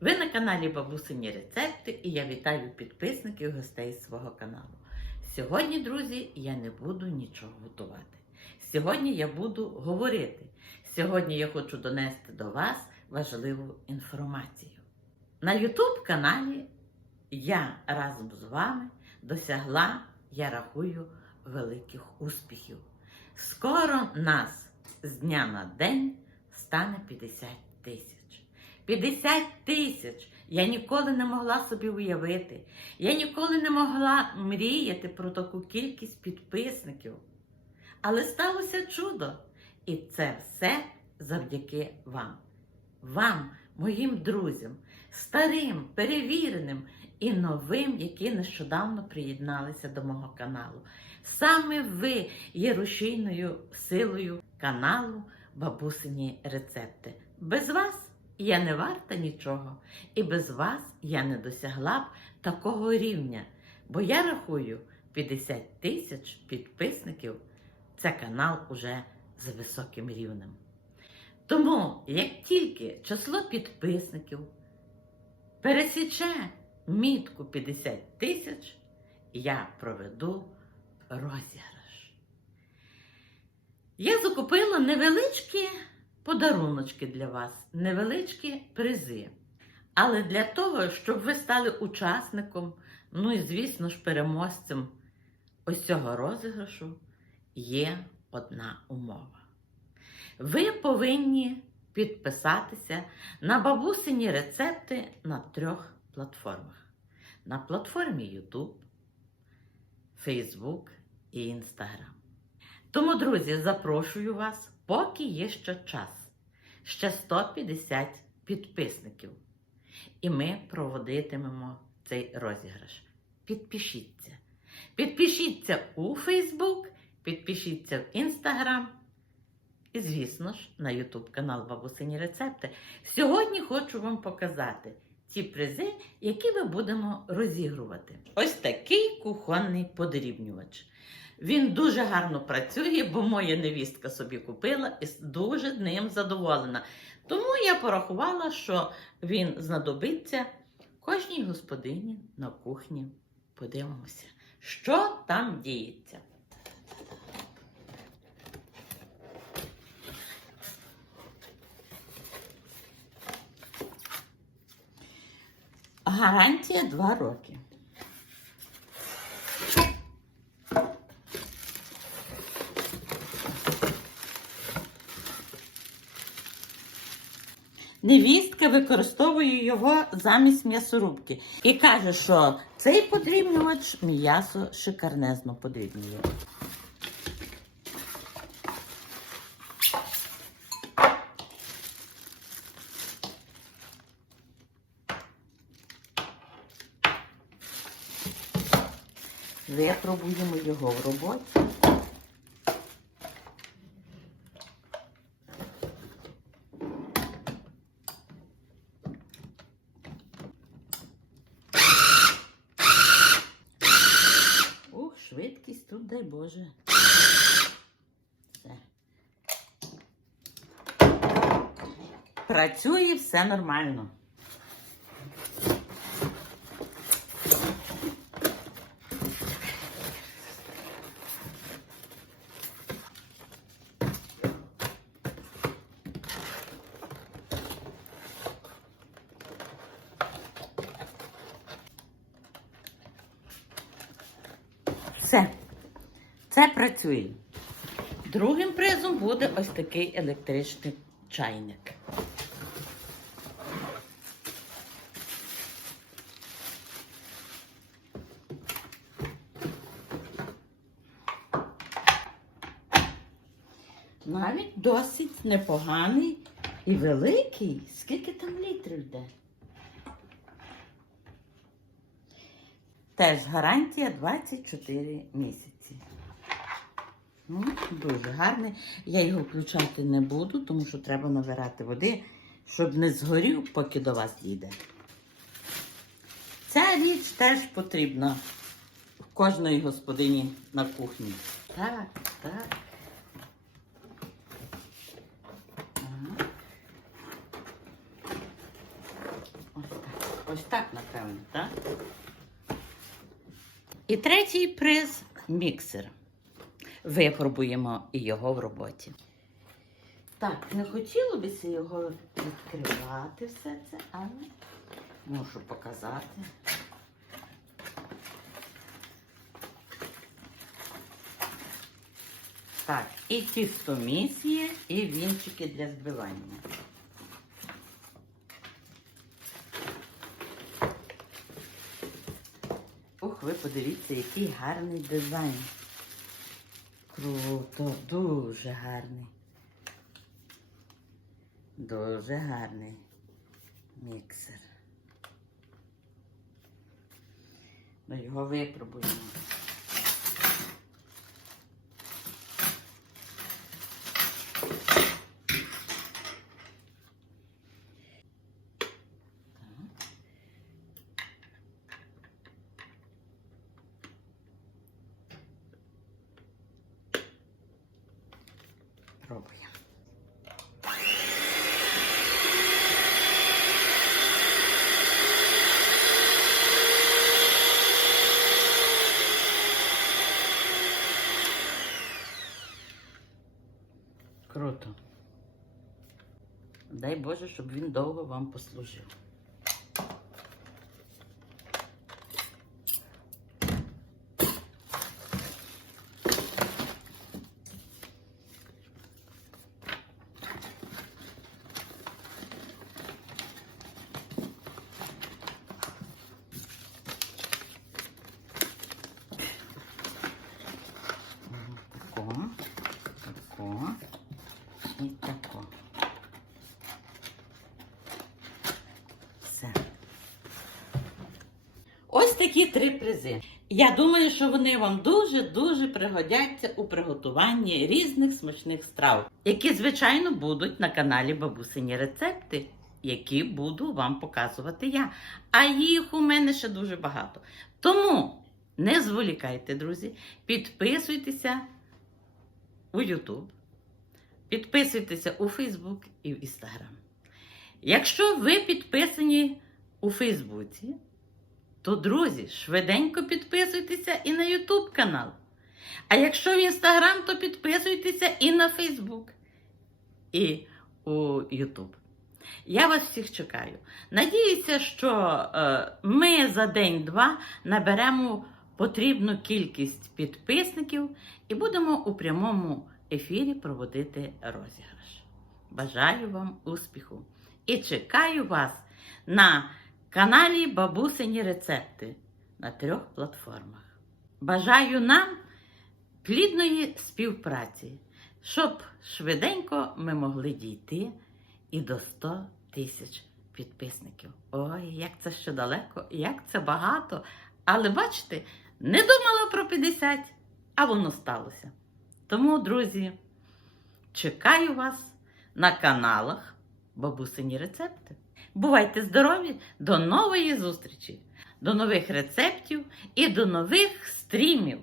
Ви на каналі Бабусині Рецепти і я вітаю підписників і гостей свого каналу. Сьогодні, друзі, я не буду нічого готувати. Сьогодні я буду говорити. Сьогодні я хочу донести до вас важливу інформацію. На YouTube каналі я разом з вами досягла, я рахую, великих успіхів. Скоро нас з дня на день стане 50 тисяч. 50 тисяч! Я ніколи не могла собі уявити. Я ніколи не могла мріяти про таку кількість підписників. Але сталося чудо. І це все завдяки вам. Вам, моїм друзям, старим, перевіреним і новим, які нещодавно приєдналися до мого каналу. Саме ви є рушійною силою каналу Бабусині Рецепти. Без вас я не варта нічого, і без вас я не досягла б такого рівня. Бо я рахую 50 тисяч підписників це канал уже з високим рівнем. Тому, як тільки число підписників пересіче мітку 50 тисяч, я проведу розіграш. Я закупила невеличкі подаруночки для вас, невеличкі призи. Але для того, щоб ви стали учасником, ну і, звісно ж, переможцем ось цього розіграшу, є одна умова. Ви повинні підписатися на бабусині рецепти на трьох платформах: на платформі YouTube, Facebook і Instagram. Тому, друзі, запрошую вас, поки є ще час, ще 150 підписників. І ми проводитимемо цей розіграш. Підпишіться. Підпишіться у Facebook, підпишіться в Instagram. І, звісно ж, на YouTube канал Бабусині Рецепти. Сьогодні хочу вам показати ті призи, які ми будемо розігрувати. Ось такий кухонний подрібнювач. Він дуже гарно працює, бо моя невістка собі купила і дуже ним задоволена. Тому я порахувала, що він знадобиться кожній господині на кухні. Подивимося, що там діється. Гарантія 2 роки. Невістка використовує його замість м'ясорубки і каже, що цей подрібнювач м'ясо шикарнезно подрібнює. Випробуємо його в роботі. Ух, швидкість тут, дай Боже. Все. Працює все нормально. Все. Це працює. Другим призом буде ось такий електричний чайник. Навіть досить непоганий і великий. Скільки там літрів йде? Теж гарантія 24 місяці. Ну, дуже гарний. Я його включати не буду, тому що треба набирати води, щоб не згорів, поки до вас їде. Ця річ теж потрібна в кожної господині на кухні. Так, так. Ось так, напевно, так? І третій приз міксер. Випробуємо і його в роботі. Так, не хотілося б його відкривати все це, але мушу показати. Так, і тістоміс і вінчики для збивання. Ух, ви подивіться, який гарний дизайн. Круто, дуже гарний. Дуже гарний міксер. Ми його випробуємо. Пробуємо. Круто. Дай Боже, щоб він довго вам послужив. Тако, тако і тако. Все. Ось такі три призи. Я думаю, що вони вам дуже-дуже пригодяться у приготуванні різних смачних страв, які, звичайно, будуть на каналі Бабусині рецепти, які буду вам показувати я. А їх у мене ще дуже багато. Тому не зволікайте, друзі, підписуйтеся у YouTube, підписуйтеся у Facebook і в Instagram. Якщо ви підписані у Фейсбуці, то, друзі, швиденько підписуйтеся і на YouTube канал. А якщо в Instagram, то підписуйтеся і на Facebook, і у YouTube. Я вас всіх чекаю. Надіюся, що е, ми за день-два наберемо потрібну кількість підписників і будемо у прямому ефірі проводити розіграш. Бажаю вам успіху і чекаю вас на каналі Бабусині рецепти на трьох платформах. Бажаю нам плідної співпраці, щоб швиденько ми могли дійти і до 100 тисяч підписників. Ой, як це ще далеко, як це багато. Але бачите, не думала про 50, а воно сталося. Тому, друзі, чекаю вас на каналах Бабусині рецепти. Бувайте здорові! До нової зустрічі, до нових рецептів і до нових стрімів!